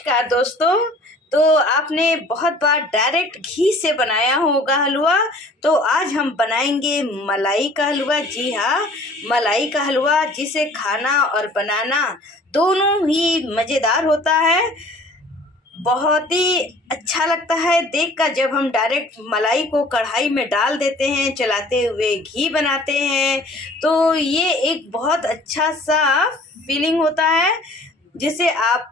नमस्कार दोस्तों। तो आपने बहुत बार डायरेक्ट घी से बनाया होगा हलवा। तो आज हम बनाएंगे मलाई का हलवा। जी हाँ, मलाई का हलवा जिसे खाना और बनाना दोनों ही मज़ेदार होता है। बहुत ही अच्छा लगता है देखकर जब हम डायरेक्ट मलाई को कढ़ाई में डाल देते हैं, चलाते हुए घी बनाते हैं। तो ये एक बहुत अच्छा सा फीलिंग होता है जिसे आप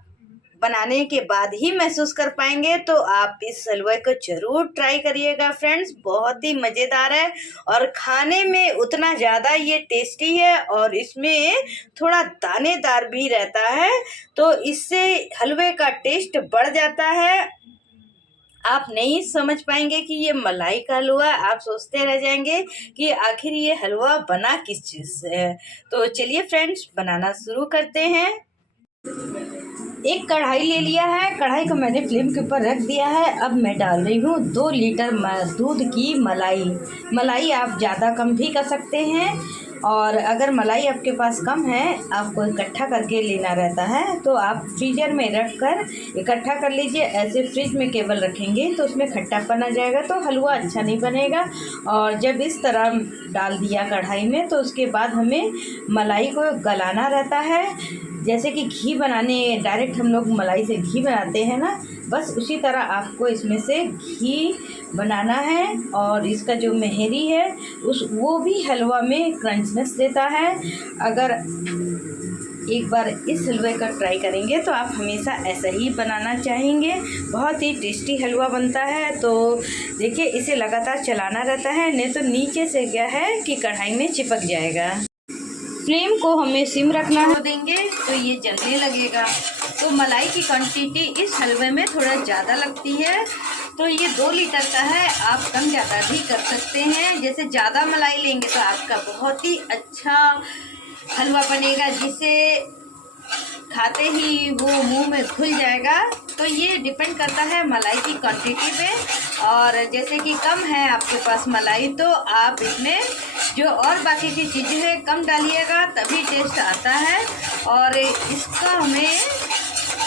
बनाने के बाद ही महसूस कर पाएंगे। तो आप इस हलवे को ज़रूर ट्राई करिएगा फ्रेंड्स, बहुत ही मज़ेदार है और खाने में उतना ज़्यादा ये टेस्टी है और इसमें थोड़ा दानेदार भी रहता है, तो इससे हलवे का टेस्ट बढ़ जाता है। आप नहीं समझ पाएंगे कि ये मलाई का हलवा, आप सोचते रह जाएंगे कि आखिर ये हलवा बना किस चीज़ से है। तो चलिए फ्रेंड्स, बनाना शुरू करते हैं। एक कढ़ाई ले लिया है, कढ़ाई को मैंने फ्लेम के ऊपर रख दिया है। अब मैं डाल रही हूँ 2 लीटर दूध की मलाई आप ज़्यादा कम भी कर सकते हैं, और अगर मलाई आपके पास कम है, आपको इकट्ठा करके लेना रहता है तो आप फ्रीजर में रख कर इकट्ठा कर लीजिए। ऐसे फ्रिज में केवल रखेंगे तो उसमें खट्टापन आ जाएगा, तो हलवा अच्छा नहीं बनेगा। और जब इस तरह डाल दिया कढ़ाई में, तो उसके बाद हमें मलाई को गलाना रहता है। जैसे कि घी बनाने डायरेक्ट हम लोग मलाई से घी बनाते हैं ना, बस उसी तरह आपको इसमें से घी बनाना है। और इसका जो मेहरी है वो भी हलवा में क्रंचनेस देता है। अगर एक बार इस हलवे का ट्राई करेंगे तो आप हमेशा ऐसा ही बनाना चाहेंगे। बहुत ही टेस्टी हलवा बनता है। तो देखिए, इसे लगातार चलाना रहता है, नहीं तो नीचे से क्या है कि कढ़ाई में चिपक जाएगा। फ्लेम को हमें सिम रखना देंगे तो ये जलने लगेगा। तो मलाई की क्वांटिटी इस हलवे में थोड़ा ज़्यादा लगती है, तो ये 2 लीटर का है, आप कम ज़्यादा भी कर सकते हैं। जैसे ज़्यादा मलाई लेंगे तो आपका बहुत ही अच्छा हलवा बनेगा, जिसे खाते ही वो मुंह में घुल जाएगा। तो ये डिपेंड करता है मलाई की क्वांटिटी पे। और जैसे कि कम है आपके पास मलाई, तो आप इसमें जो और बाकी की चीज़ें हैं कम डालिएगा, तभी टेस्ट आता है। और इसका हमें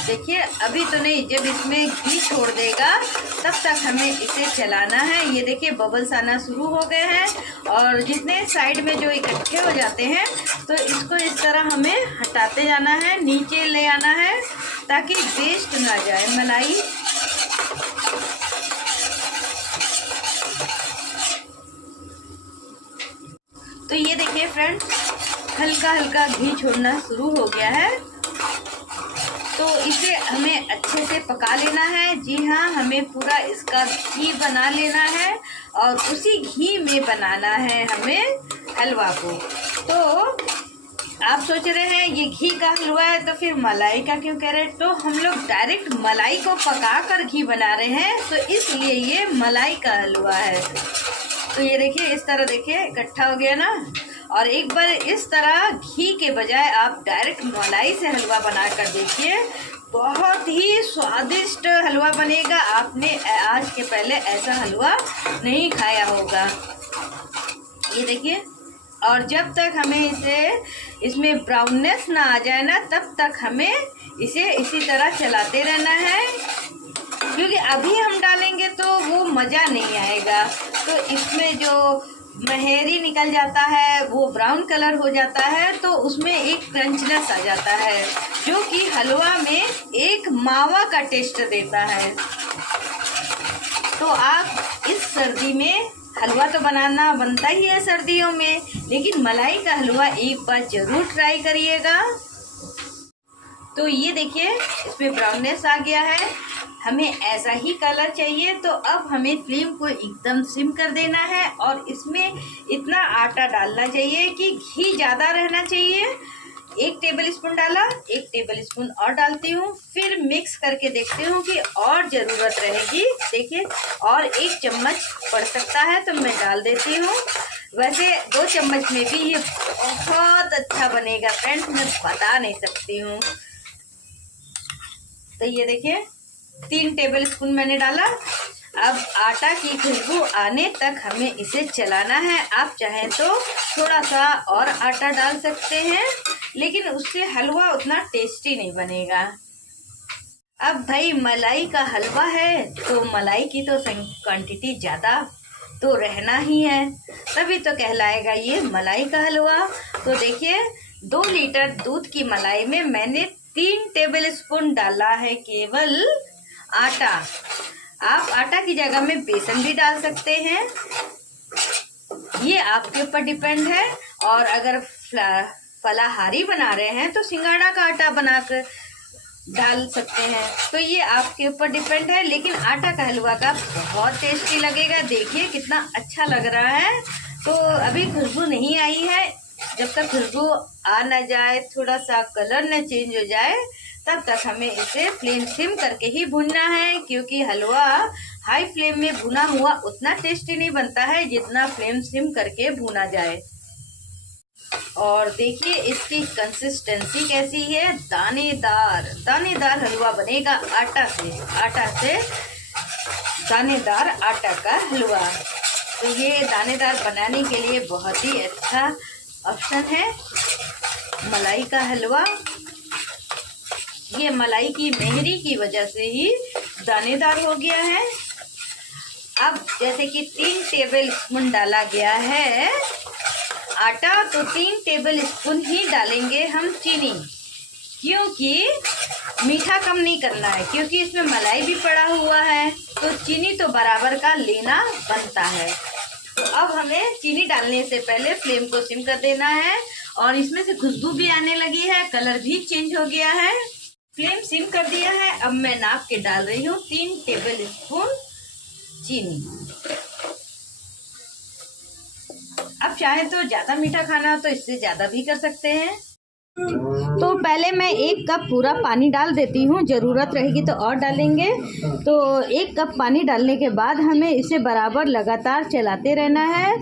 देखिए, अभी तो नहीं, जब इसमें घी छोड़ देगा तब तक हमें इसे चलाना है। ये देखिए, बबल्स आना शुरू हो गए हैं और जितने साइड में जो इकट्ठे हो जाते हैं तो इसको इस तरह हमें हटाते जाना है, नीचे ले आना है ताकि वेस्ट ना जाए मलाई। तो ये देखिए फ्रेंड्स, हल्का हल्का घी छोड़ना शुरू हो गया है। तो इसे हमें अच्छे से पका लेना है। जी हाँ, हमें पूरा इसका घी बना लेना है और उसी घी में बनाना है हमें हलवा को। तो आप सोच रहे हैं ये घी का हलवा है तो फिर मलाई का क्यों कह रहे हैं? तो हम लोग डायरेक्ट मलाई को पका कर घी बना रहे हैं, तो इसलिए ये मलाई का हलवा है। तो ये देखिए, इस तरह देखिए इकट्ठा हो गया ना। और एक बार इस तरह घी के बजाय आप डायरेक्ट मलाई से हलवा बना कर देखिए, बहुत ही स्वादिष्ट हलवा बनेगा। आपने आज के पहले ऐसा हलवा नहीं खाया होगा। ये देखिए, और जब तक हमें इसमें ब्राउननेस ना आ जाए ना, तब तक हमें इसे इसी तरह चलाते रहना है, क्योंकि अभी हम डालेंगे तो वो मज़ा नहीं आएगा। तो इसमें जो मेहरी निकल जाता है, वो ब्राउन कलर हो जाता है, तो उसमें एक क्रंचनेस आ जाता है जो कि हलवा में एक मावा का टेस्ट देता है। तो आप इस सर्दी में हलवा तो बनाना बनता ही है सर्दियों में, लेकिन मलाई का हलवा एक बार ज़रूर ट्राई करिएगा। तो ये देखिए, इसमें ब्राउननेस आ गया है, हमें ऐसा ही कलर चाहिए। तो अब हमें फ्लेम को एकदम सिम कर देना है और इसमें इतना आटा डालना चाहिए कि घी ज़्यादा रहना चाहिए। 1 टेबल स्पून डाला, 1 टेबल स्पून और डालती हूँ, फिर मिक्स करके देखती हूँ कि और ज़रूरत रहेगी। देखिए, और 1 चम्मच पड़ सकता है तो मैं डाल देती हूँ। वैसे 2 चम्मच में भी ये बहुत अच्छा बनेगा फ्रेंड्स, मैं बता नहीं सकती हूँ। तो ये देखिए, 3 टेबल स्पून मैंने डाला। अब आटा की खुशबू आने तक हमें इसे चलाना है। आप चाहें तो थोड़ा सा और आटा डाल सकते हैं, लेकिन उससे हलवा उतना टेस्टी नहीं बनेगा। अब भाई मलाई का हलवा है तो मलाई की तो क्वांटिटी ज़्यादा तो रहना ही है, तभी तो कहलाएगा ये मलाई का हलवा। तो देखिए 2 लीटर दूध की मलाई में मैंने 3 टेबल स्पून डाला है केवल आटा। आप आटा की जगह में बेसन भी डाल सकते हैं, ये आपके ऊपर डिपेंड है। और अगर फलाहारी बना रहे हैं तो सिंगाड़ा का आटा बनाकर डाल सकते हैं, तो ये आपके ऊपर डिपेंड है। लेकिन आटा का हलवा का बहुत टेस्टी लगेगा। देखिए कितना अच्छा लग रहा है। तो अभी खुशबू नहीं आई है, जब तक खुशबू आ ना जाए, थोड़ा सा कलर न चेंज हो जाए, तब तक हमें इसे फ्लेम सिम करके ही भूनना है, क्योंकि हलवा हाई फ्लेम में भुना हुआ उतना टेस्टी नहीं बनता है जितना फ्लेम सिम करके भुना जाए। और देखिए इसकी कंसिस्टेंसी कैसी है, दानेदार दानेदार हलवा बनेगा आटा से दानेदार आटा का हलवा। तो ये दानेदार बनाने के लिए बहुत ही अच्छा ऑप्शन है मलाई का हलवा। ये मलाई की मेहरी की वजह से ही दानेदार हो गया है। अब जैसे कि 3 टेबल स्पून डाला गया है आटा, तो 3 टेबल स्पून ही डालेंगे हम चीनी, क्योंकि मीठा कम नहीं करना है, क्योंकि इसमें मलाई भी पड़ा हुआ है, तो चीनी तो बराबर का लेना बनता है। तो अब हमें चीनी डालने से पहले फ्लेम को सिम कर देना है। और इसमें से खुशबू भी आने लगी है, कलर भी चेंज हो गया है। फ्लेम सिम कर दिया है। अब मैं नाप के डाल रही हूँ 3 टेबल स्पून चीनी। अब चाहे तो ज़्यादा मीठा खाना हो तो इससे ज़्यादा भी कर सकते हैं। तो पहले मैं 1 कप पूरा पानी डाल देती हूँ, ज़रूरत रहेगी तो और डालेंगे। तो 1 कप पानी डालने के बाद हमें इसे बराबर लगातार चलाते रहना है।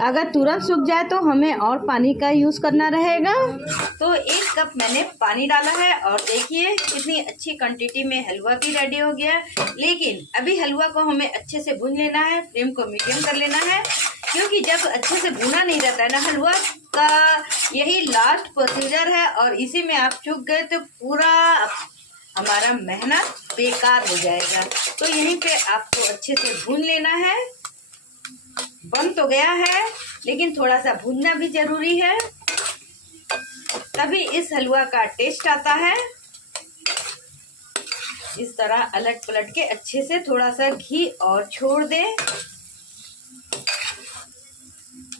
अगर तुरंत सूख जाए तो हमें और पानी का यूज़ करना रहेगा। तो 1 कप मैंने पानी डाला है और देखिए कितनी अच्छी क्वांटिटी में हलवा भी रेडी हो गया। लेकिन अभी हलवा को हमें अच्छे से भून लेना है, फ्लेम को मीडियम कर लेना है, क्योंकि जब अच्छे से भुना नहीं रहता है ना हलवा का, यही लास्ट प्रोसीजर है। और इसी में आप चूक गए तो पूरा हमारा मेहनत बेकार हो जाएगा। तो यहीं पे आपको अच्छे से भून लेना है। बन तो गया है लेकिन थोड़ा सा भूनना भी जरूरी है, तभी इस हलवा का टेस्ट आता है। इस तरह अलट पलट के अच्छे से थोड़ा सा घी और छोड़ दें।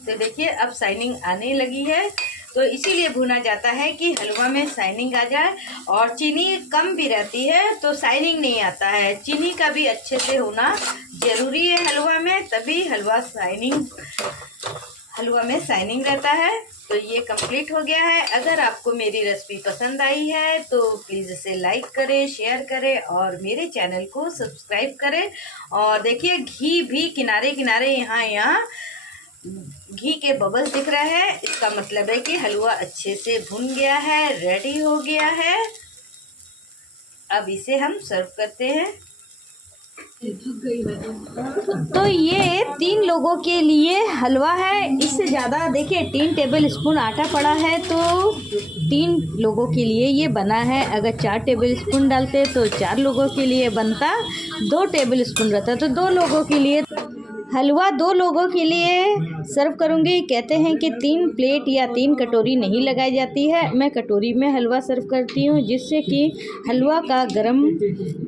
तो देखिए अब शाइनिंग आने लगी है, तो इसीलिए भुना जाता है कि हलवा में शाइनिंग आ जाए। और चीनी कम भी रहती है तो शाइनिंग नहीं आता है, चीनी का भी अच्छे से होना जरूरी है हलवा में, तभी हलवा में शाइनिंग रहता है। तो ये कंप्लीट हो गया है। अगर आपको मेरी रेसिपी पसंद आई है तो प्लीज़ इसे लाइक करें, शेयर करें और मेरे चैनल को सब्सक्राइब करें। और देखिए घी भी किनारे किनारे यहाँ घी के बबल्स दिख रहे हैं, इसका मतलब है कि हलवा अच्छे से भुन गया है, रेडी हो गया है। अब इसे हम सर्व करते हैं। तो ये 3 लोगों के लिए हलवा है। इससे ज़्यादा देखिए 3 टेबल स्पून आटा पड़ा है, तो 3 लोगों के लिए ये बना है। अगर 4 टेबल स्पून डालते तो 4 लोगों के लिए बनता, 2 टेबल स्पून रहता तो 2 लोगों के लिए। हलवा 2 लोगों के लिए सर्व करूंगी। कहते हैं कि 3 प्लेट या 3 कटोरी नहीं लगाई जाती है, मैं कटोरी में हलवा सर्व करती हूँ, जिससे कि हलवा का गरम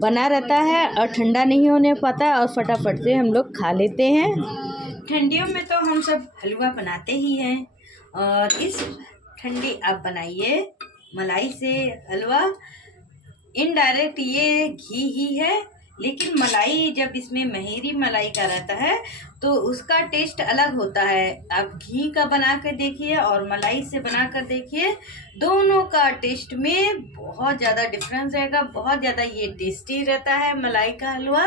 बना रहता है और ठंडा नहीं होने पाता और फटाफट से हम लोग खा लेते हैं। ठंडियों में तो हम सब हलवा बनाते ही हैं, और इस ठंडी आप बनाइए मलाई से हलवा। इनडायरेक्ट ये घी ही है, लेकिन मलाई जब इसमें महेरी मलाई का रहता है तो उसका टेस्ट अलग होता है। आप घी का बना कर देखिए और मलाई से बना कर देखिए, दोनों का टेस्ट में बहुत ज़्यादा डिफरेंस रहेगा। बहुत ज़्यादा ये टेस्टी रहता है मलाई का हलवा,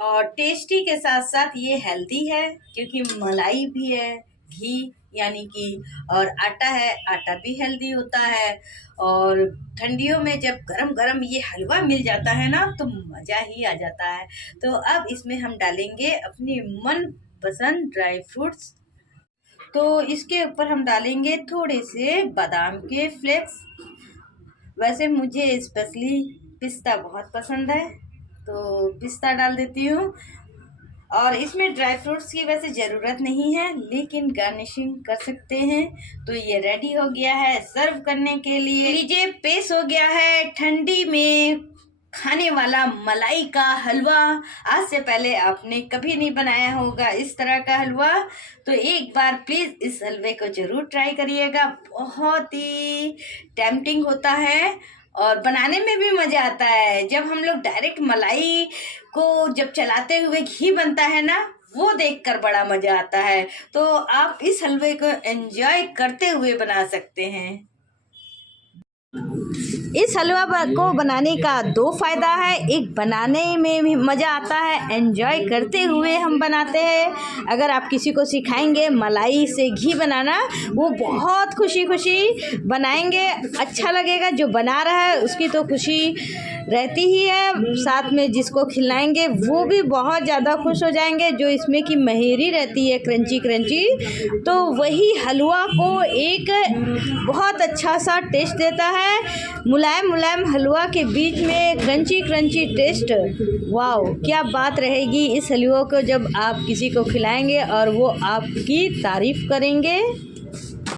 और टेस्टी के साथ साथ ये हेल्दी है, क्योंकि मलाई भी है, घी यानी कि, और आटा है, आटा भी हेल्दी होता है। और ठंडियों में जब गरम गरम ये हलवा मिल जाता है ना तो मज़ा ही आ जाता है। तो अब इसमें हम डालेंगे अपने मन पसंद ड्राई फ्रूट्स। तो इसके ऊपर हम डालेंगे थोड़े से बादाम के फ्लेक्स। वैसे मुझे स्पेशली पिस्ता बहुत पसंद है तो पिस्ता डाल देती हूँ। और इसमें ड्राई फ्रूट्स की वैसे ज़रूरत नहीं है, लेकिन गार्निशिंग कर सकते हैं। तो ये रेडी हो गया है सर्व करने के लिए। लीजिए, पेश हो गया है ठंडी में खाने वाला मलाई का हलवा। आज से पहले आपने कभी नहीं बनाया होगा इस तरह का हलवा, तो एक बार प्लीज़ इस हलवे को ज़रूर ट्राई करिएगा। बहुत ही टेम्पटिंग होता है और बनाने में भी मज़ा आता है। जब हम लोग डायरेक्ट मलाई को जब चलाते हुए घी बनता है ना, वो देखकर बड़ा मज़ा आता है। तो आप इस हलवे को एंजॉय करते हुए बना सकते हैं। इस हलवा को बनाने का 2 फ़ायदा है। एक, बनाने में भी मज़ा आता है, एंजॉय करते हुए हम बनाते हैं। अगर आप किसी को सिखाएंगे मलाई से घी बनाना, वो बहुत खुशी खुशी बनाएंगे, अच्छा लगेगा। जो बना रहा है उसकी तो खुशी रहती ही है, साथ में जिसको खिलाएंगे वो भी बहुत ज़्यादा खुश हो जाएंगे। जो इसमें की महेरी रहती है क्रंची क्रंची, तो वही हलवा को एक बहुत अच्छा सा टेस्ट देता है। मुलायम मुलायम हलवा के बीच में क्रंची क्रंची टेस्ट, वाओ क्या बात रहेगी इस हलवा को जब आप किसी को खिलाएंगे और वो आपकी तारीफ़ करेंगे।